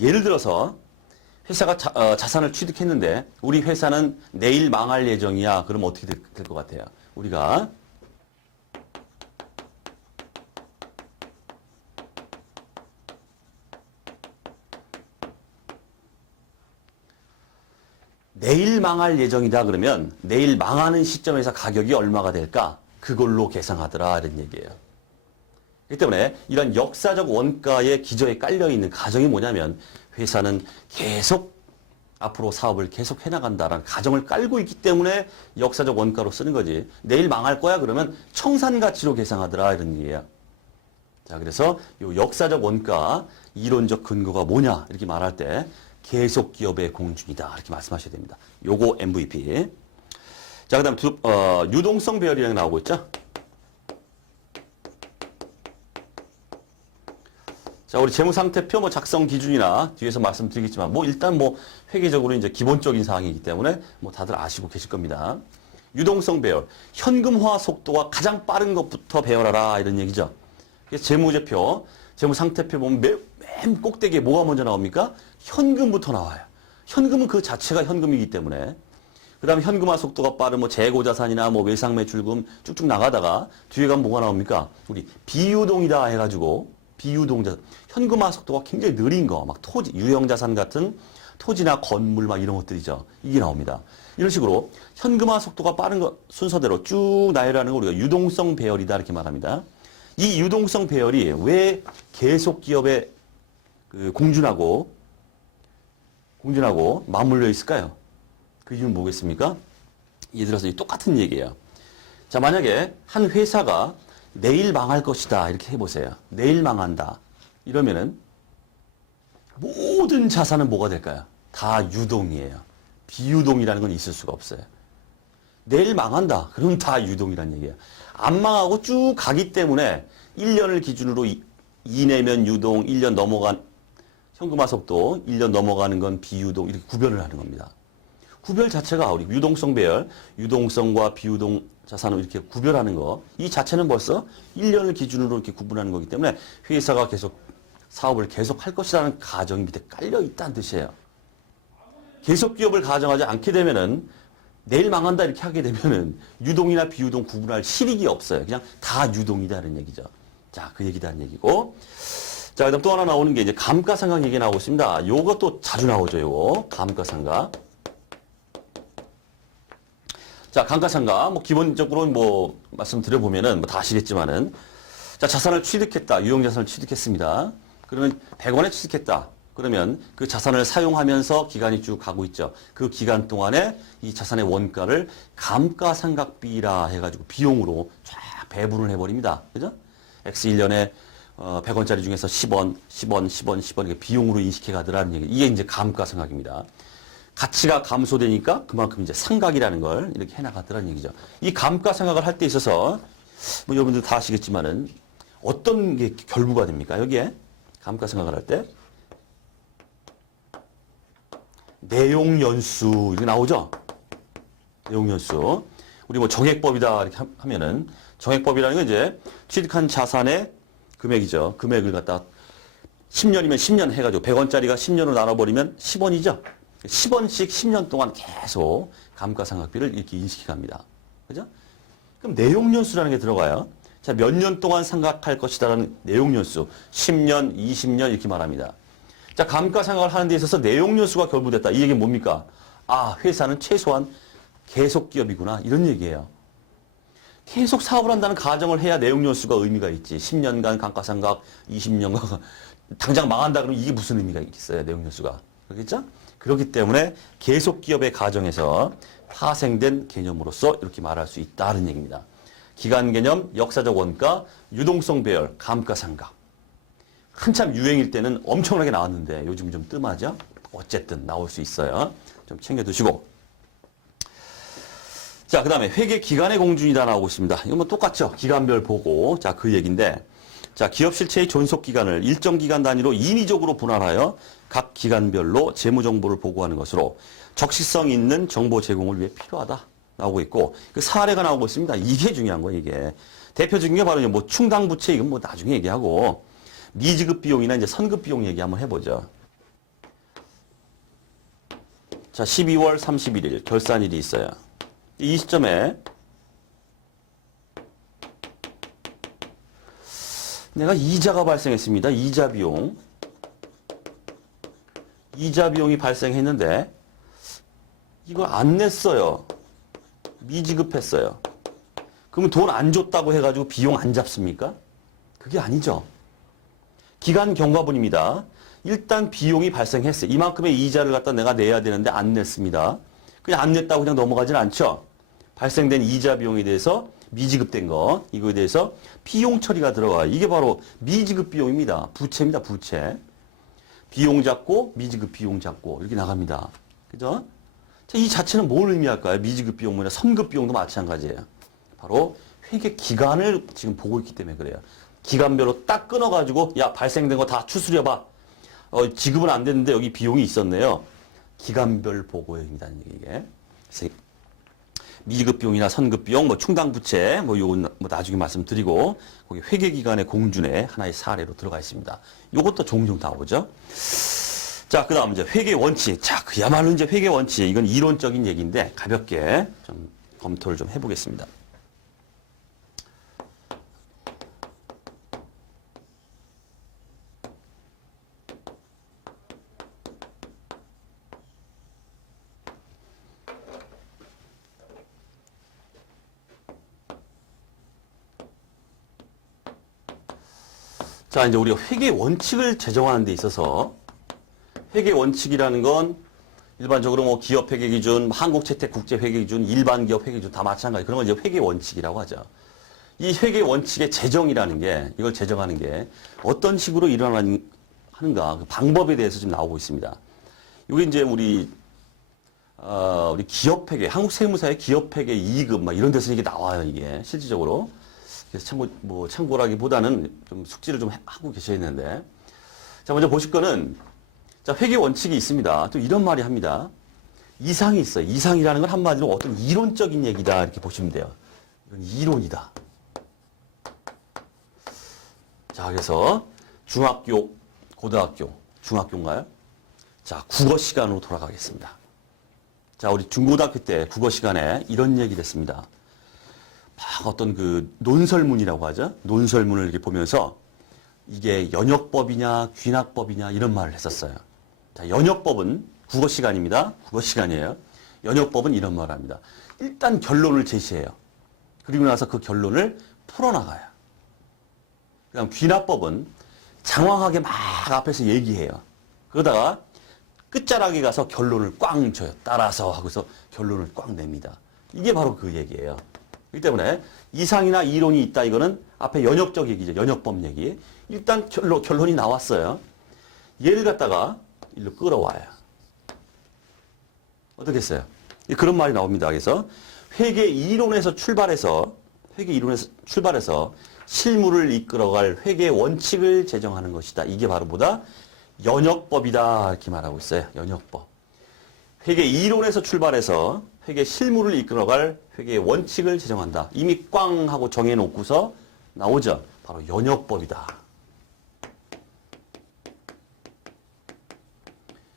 예를 들어서 회사가 자산을 취득했는데 우리 회사는 내일 망할 예정이야. 그럼 어떻게 될 것 같아요? 우리가 내일 망할 예정이다 그러면 내일 망하는 시점에서 가격이 얼마가 될까? 그걸로 계상하더라 이런 얘기예요. 그렇기 때문에 이런 역사적 원가의 기저에 깔려있는 가정이 뭐냐면 회사는 계속 앞으로 사업을 계속 해나간다라는 가정을 깔고 있기 때문에 역사적 원가로 쓰는 거지. 내일 망할 거야 그러면 청산가치로 계상하더라 이런 얘기예요. 자, 그래서 요 역사적 원가, 이론적 근거가 뭐냐 이렇게 말할 때 계속 기업의 공준이다 이렇게 말씀하셔야 됩니다. 요거 MVP. 자, 그다음 유동성 배열이라는 게 나오고 있죠. 자, 우리 재무상태표 뭐 작성 기준이나 뒤에서 말씀드리겠지만 뭐 일단 뭐 회계적으로 이제 기본적인 사항이기 때문에 뭐 다들 아시고 계실 겁니다. 유동성 배열, 현금화 속도가 가장 빠른 것부터 배열하라 이런 얘기죠. 그래서 재무제표, 재무상태표 보면 맨 꼭대기에 뭐가 먼저 나옵니까? 현금부터 나와요. 현금은 그 자체가 현금이기 때문에. 그 다음에 현금화 속도가 빠른 뭐 재고자산이나 뭐 외상매출금 쭉쭉 나가다가 뒤에 가면 뭐가 나옵니까? 우리 비유동이다 해가지고 비유동자산, 현금화 속도가 굉장히 느린 거, 막 토지, 유형자산 같은 토지나 건물 막 이런 것들이죠. 이게 나옵니다. 이런 식으로 현금화 속도가 빠른 것 순서대로 쭉 나열하는 걸 우리가 유동성 배열이다 이렇게 말합니다. 이 유동성 배열이 왜 계속 기업에 공준하고 맞물려 있을까요? 그 이유는 뭐겠습니까? 예를 들어서 똑같은 얘기예요. 자, 만약에 한 회사가 내일 망할 것이다 이렇게 해보세요. 내일 망한다 이러면은 모든 자산은 뭐가 될까요? 다 유동이에요. 비유동이라는 건 있을 수가 없어요. 내일 망한다 그러면 다 유동이라는 얘기예요. 안 망하고 쭉 가기 때문에 1년을 기준으로 2내면 유동, 1년 넘어간 현금화 속도 1년 넘어가는 건 비유동 이렇게 구별을 하는 겁니다. 구별 자체가 우리 유동성 배열, 유동성과 비유동 자산을 이렇게 구별하는 거, 이 자체는 벌써 1년을 기준으로 이렇게 구분하는 거기 때문에 회사가 계속 사업을 계속 할 것이라는 가정이 밑에 깔려 있다는 뜻이에요. 계속 기업을 가정하지 않게 되면은 내일 망한다 이렇게 하게 되면은 유동이나 비유동 구분할 실익이 없어요. 그냥 다 유동이다는 얘기죠. 자, 그 얘기다는 얘기고. 자, 그다음 또 하나 나오는 게 이제 감가상각 얘기 나오고 있습니다. 요것도 자주 나오죠, 요거. 감가상각. 자, 감가상각. 뭐 기본적으로 뭐 말씀드려보면은 뭐 다 아시겠지만은 자, 자산을 취득했다. 유형자산을 취득했습니다. 그러면 100원에 취득했다. 그러면 그 자산을 사용하면서 기간이 쭉 가고 있죠. 그 기간 동안에 이 자산의 원가를 감가상각비라 해가지고 비용으로 쫙 배분을 해버립니다. 그죠? X 1년에 100원짜리 중에서 10원, 10원, 10원, 10원 이렇게 비용으로 인식해 가더라는 얘기. 이게 이제 감가상각입니다. 가치가 감소되니까 그만큼 이제 상각이라는 걸 이렇게 해나가더라는 얘기죠. 이 감가상각을 할 때 있어서 뭐 여러분들 다 아시겠지만은 어떤 게 결부가 됩니까? 여기에 감가상각을 할 때 내용연수 이렇게 나오죠. 내용연수. 우리 뭐 정액법이다 이렇게 하면은 정액법이라는 건 이제 취득한 자산의 금액이죠. 금액을 갖다 10년이면 10년 해가지고 100원짜리가 10년으로 나눠버리면 10원이죠. 10원씩 10년 동안 계속 감가상각비를 이렇게 인식해 갑니다. 그죠? 그럼 내용연수라는 게 들어가요. 자, 몇 년 동안 상각할 것이다라는 내용연수. 10년, 20년 이렇게 말합니다. 자, 감가상각을 하는 데 있어서 내용연수가 결부됐다. 이 얘기는 뭡니까? 아, 회사는 최소한 계속 기업이구나. 이런 얘기예요. 계속 사업을 한다는 가정을 해야 내용연수가 의미가 있지. 10년간 감가상각, 20년간 당장 망한다 그러면 이게 무슨 의미가 있겠어요, 내용연수가. 그렇겠죠? 그렇기 때문에 계속 기업의 가정에서 파생된 개념으로서 이렇게 말할 수 있다는 얘기입니다. 기간 개념, 역사적 원가, 유동성 배열, 감가상각. 한참 유행일 때는 엄청나게 나왔는데 요즘 좀 뜸하죠? 어쨌든 나올 수 있어요. 좀 챙겨두시고. 자, 그 다음에 회계 기간의 공준이다 나오고 있습니다. 이건 뭐 똑같죠? 기간별 보고. 자, 그 얘기인데. 자, 기업 실체의 존속 기간을 일정 기간 단위로 인위적으로 분할하여 각 기간별로 재무 정보를 보고하는 것으로 적시성 있는 정보 제공을 위해 필요하다 나오고 있고 그 사례가 나오고 있습니다. 이게 중요한 거예요, 이게. 대표적인 게 바로 뭐 충당 부채 이건 뭐 나중에 얘기하고 미지급 비용이나 이제 선급 비용 얘기 한번 해보죠. 자, 12월 31일 결산일이 있어요. 이 시점에 내가 이자가 발생했습니다. 이자 비용. 이자 비용이 발생했는데 이걸 안 냈어요. 미지급했어요. 그러면 돈 안 줬다고 해가지고 비용 안 잡습니까? 그게 아니죠. 기간 경과분입니다. 일단 비용이 발생했어요. 이만큼의 이자를 갖다 내가 내야 되는데 안 냈습니다. 그냥 안 냈다고 그냥 넘어가진 않죠. 발생된 이자 비용에 대해서 미지급된 거. 이거에 대해서 비용 처리가 들어가요. 이게 바로 미지급 비용입니다. 부채입니다. 부채. 비용 잡고 미지급 비용 잡고 이렇게 나갑니다. 그죠? 자, 이 자체는 뭘 의미할까요? 미지급 비용이나 선급 비용도 마찬가지예요. 바로 회계 기간을 지금 보고 있기 때문에 그래요. 기간별로 딱 끊어가지고 야 발생된 거 다 추스려봐. 지급은 안 됐는데 여기 비용이 있었네요. 기간별 보고입니다. 이게. 그래서 미지급 비용이나 선급 비용, 뭐 충당 부채, 뭐 요건 뭐 나중에 말씀드리고 거기 회계 기간의 공준에 하나의 사례로 들어가 있습니다. 요것도 종종 나오죠. 자, 그다음 이제 회계 원칙. 자, 그야말로 이제 회계 원칙. 이건 이론적인 얘기인데 가볍게 좀 검토를 좀 해보겠습니다. 자, 이제 우리가 회계 원칙을 제정하는 데 있어서 회계 원칙이라는 건 일반적으로 뭐 기업 회계 기준, 한국채택 국제 회계 기준, 일반 기업 회계 기준 다 마찬가지. 그런 걸 이제 회계 원칙이라고 하죠. 이 회계 원칙의 제정이라는 게, 이걸 제정하는 게 어떤 식으로 일어나는가 그 방법에 대해서 지금 나오고 있습니다. 이게 이제 우리 기업 회계, 한국 세무사의 기업 회계 2급 막 이런 데서 이게 나와요, 이게 실질적으로. 그래서 참고라기보다는 좀 숙지를 좀 하고 계셔야겠는데. 자, 먼저 보실 거는, 자, 회계 원칙이 있습니다. 또 이런 말이 합니다. 이상이 있어요. 이상이라는 건 한마디로 어떤 이론적인 얘기다. 이렇게 보시면 돼요. 이건 이론이다. 자, 그래서 중학교, 고등학교, 중학교인가요? 자, 국어 시간으로 돌아가겠습니다. 자, 우리 중고등학교 때 국어 시간에 이런 얘기를 했습니다. 막 어떤 그 논설문이라고 하죠. 논설문을 이렇게 보면서 이게 연역법이냐 귀납법이냐 이런 말을 했었어요. 자, 연역법은 국어 시간입니다. 국어 시간이에요. 연역법은 이런 말을 합니다. 일단 결론을 제시해요. 그리고 나서 그 결론을 풀어나가요. 그다음 귀납법은 장황하게 막 앞에서 얘기해요. 그러다가 끝자락에 가서 결론을 꽝 줘요. 따라서 하고서 결론을 꽝 냅니다. 이게 바로 그 얘기예요. 그렇기 때문에 이상이나 이론이 있다 이거는 앞에 연역적 얘기죠. 연역법 얘기. 일단 결론이 나왔어요. 얘를 갖다가 일로 끌어와요. 어떻게 했어요? 그런 말이 나옵니다. 그래서 회계 이론에서 출발해서 실무를 이끌어갈 회계 원칙을 제정하는 것이다. 이게 바로 뭐다? 연역법이다. 이렇게 말하고 있어요. 연역법. 회계 이론에서 출발해서 회계 실무를 이끌어갈 회계 원칙을 제정한다. 이미 꽝 하고 정해놓고서 나오죠. 바로 연역법이다.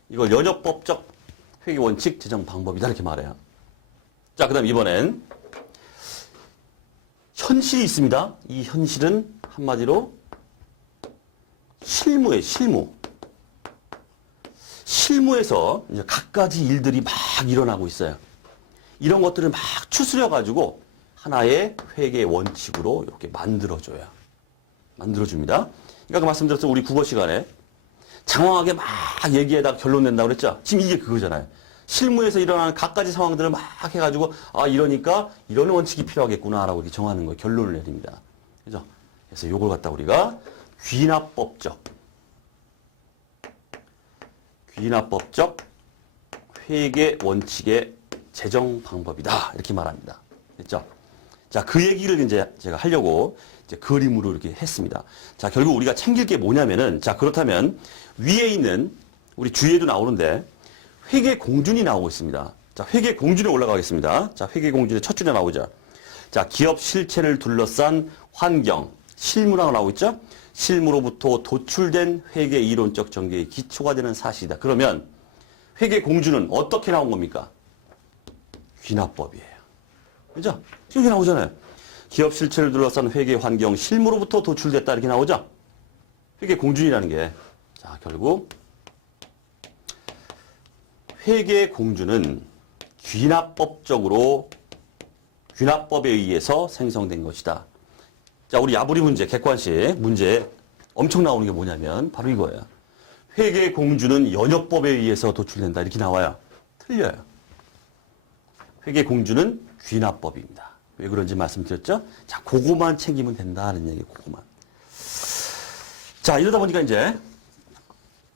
이걸 연역법적 회계 원칙 제정 방법이다. 이렇게 말해요. 자, 그 다음 이번엔 현실이 있습니다. 이 현실은 한마디로 실무예요. 실무. 실무에서 이제 갖가지 일들이 막 일어나고 있어요. 이런 것들을 막 추스려가지고 하나의 회계 원칙으로 이렇게 만들어줘요. 만들어줍니다. 그러니까 말씀드렸죠. 우리 국어 시간에 장황하게 막 얘기하다가 결론 낸다고 그랬죠. 지금 이게 그거잖아요. 실무에서 일어나는 갖가지 상황들을 막 해가지고 아 이러니까 이런 원칙이 필요하겠구나라고 이렇게 정하는 거예요. 결론을 내립니다. 그죠? 그래서 이걸 갖다 우리가 귀납법적 회계 원칙의 제정 방법이다. 이렇게 말합니다. 됐죠? 자, 그 얘기를 이제 제가 하려고 이제 그림으로 이렇게 했습니다. 자, 결국 우리가 챙길 게 뭐냐면은, 자, 그렇다면 위에 있는 우리 주위에도 나오는데 회계 공준이 나오고 있습니다. 자, 회계 공준에 올라가겠습니다. 자, 회계 공준의 첫 줄에 나오죠. 자, 기업 실체를 둘러싼 환경, 실무라고 나오고 있죠? 실무로부터 도출된 회계 이론적 전개의 기초가 되는 사실이다. 그러면 회계 공준은 어떻게 나온 겁니까? 귀납법이에요. 그죠? 지금 이렇게 나오잖아요. 기업 실체를 둘러싼 회계 환경, 실무로부터 도출됐다. 이렇게 나오죠? 회계 공준이라는 게. 자, 결국 회계 공준은 귀납법에 의해서 생성된 것이다. 자, 우리 야부리 문제, 객관식 문제 엄청 나오는 게 뭐냐면 바로 이거예요. 회계 공준은 연역법에 의해서 도출된다. 이렇게 나와요. 틀려요. 회계 공준은 귀납법입니다. 왜 그런지 말씀드렸죠? 자, 그거만 챙기면 된다는 얘기, 그거만. 자, 이러다 보니까 이제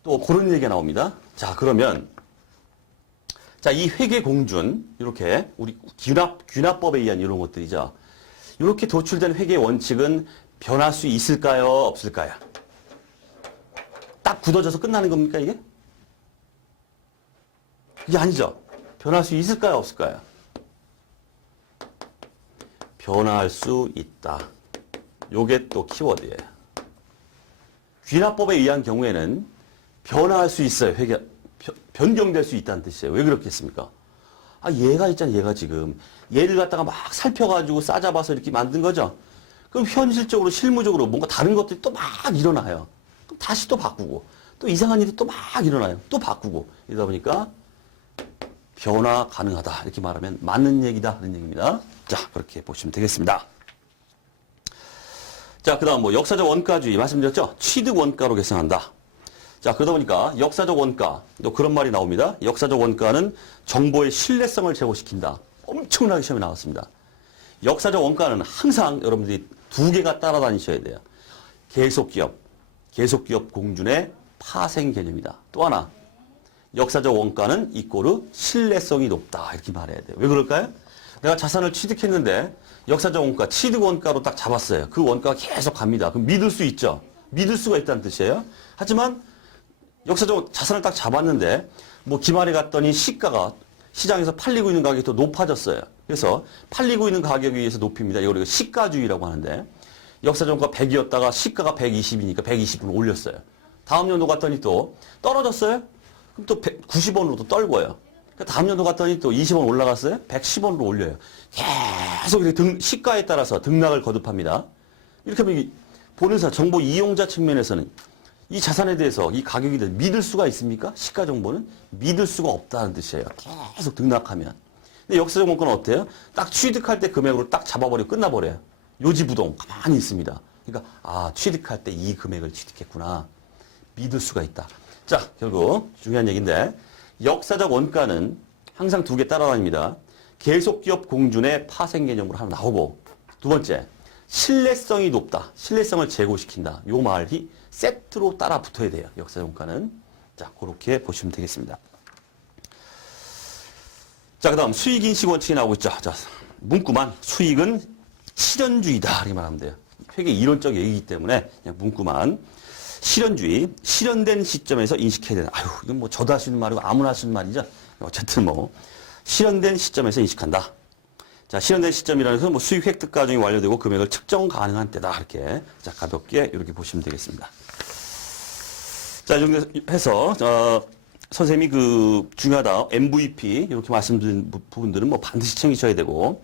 또 그런 얘기가 나옵니다. 자, 그러면 자, 이 회계공준, 이렇게 우리 귀납법에 의한 이런 것들이죠. 이렇게 도출된 회계 원칙은 변할 수 있을까요? 없을까요? 딱 굳어져서 끝나는 겁니까, 이게? 이게 아니죠. 변할 수 있을까요? 없을까요? 변할 수 있다. 요게 또 키워드예요. 귀납법에 의한 경우에는 변화할 수 있어요. 변경될 수 있다는 뜻이에요. 왜 그렇겠습니까? 아, 얘가 있잖아요. 얘가 지금. 얘를 갖다가 막 살펴가지고 싸잡아서 이렇게 만든 거죠. 그럼 현실적으로, 실무적으로 뭔가 다른 것들이 또 막 일어나요. 그럼 다시 또 바꾸고, 또 이상한 일이 또 막 일어나요. 또 바꾸고. 이러다 보니까 변화 가능하다. 이렇게 말하면 맞는 얘기다. 하는 얘기입니다. 자, 그렇게 보시면 되겠습니다. 자, 그 다음 뭐 역사적 원가주의 말씀드렸죠? 취득 원가로 계산한다. 자, 그러다 보니까 역사적 원가, 또 그런 말이 나옵니다. 역사적 원가는 정보의 신뢰성을 제고시킨다. 엄청나게 시험에 나왔습니다. 역사적 원가는 항상 여러분들이 두 개가 따라다니셔야 돼요. 계속기업 공준의 파생 개념이다. 또 하나, 역사적 원가는 이꼬르 신뢰성이 높다. 이렇게 말해야 돼요. 왜 그럴까요? 내가 자산을 취득했는데 역사적 원가, 취득 원가로 딱 잡았어요. 그 원가가 계속 갑니다. 그럼 믿을 수 있죠? 믿을 수가 있다는 뜻이에요. 하지만 역사적 자산을 딱 잡았는데 뭐 기말에 갔더니 시가가 시장에서 팔리고 있는 가격이 더 높아졌어요. 그래서 팔리고 있는 가격에 의해서 높입니다. 이걸 우리가 시가주의라고 하는데 역사적 원가 100이었다가 시가가 120이니까 120을 올렸어요. 다음 연도 갔더니 또 떨어졌어요? 그럼 또 90원으로 또 떨고요. 다음 연도 갔더니 또 20원 올라갔어요? 110원으로 올려요. 계속 이렇게 시가에 따라서 등락을 거듭합니다. 이렇게 하면 보는 사람, 정보 이용자 측면에서는 이 자산에 대해서 이 가격에 대해서 믿을 수가 있습니까? 시가 정보는 믿을 수가 없다는 뜻이에요. 계속 등락하면. 근데 역사적 원가는 어때요? 딱 취득할 때 금액으로 딱 잡아버리고 끝나버려요. 요지부동 가만히 있습니다. 그러니까 아, 취득할 때 이 금액을 취득했구나. 믿을 수가 있다. 자, 결국 중요한 얘기인데 역사적 원가는 항상 두 개 따라다닙니다. 계속기업 공준의 파생 개념으로 하나 나오고 두 번째, 신뢰성이 높다. 신뢰성을 제고시킨다. 요 말이 세트로 따라 붙어야 돼요. 역사적 원가는. 자, 그렇게 보시면 되겠습니다. 자, 그 다음 수익인식 원칙이 나오고 있죠. 자, 문구만 수익은 실현주의다. 이렇게 말하면 돼요. 되게 이론적 얘기이기 때문에 그냥 문구만. 실현주의, 실현된 시점에서 인식해야 되는. 아유, 이건 뭐 저도 할 수 있는 말이고 아무나 할 수 있는 말이죠. 어쨌든 뭐 실현된 시점에서 인식한다. 자, 실현된 시점이라는 것은 뭐 수익 획득 과정이 완료되고 금액을 측정 가능한 때다. 이렇게 자, 가볍게 이렇게 보시면 되겠습니다. 자, 이 정도 해서 선생님이 그 중요하다 MVP 이렇게 말씀드린 부분들은 뭐 반드시 챙기셔야 되고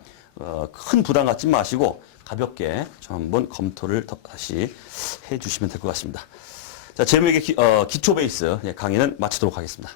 큰 부담 갖지 마시고 가볍게 좀 한번 검토를 다시 해주시면 될 것 같습니다. 자, 제목의 기초 베이스 강의는 마치도록 하겠습니다.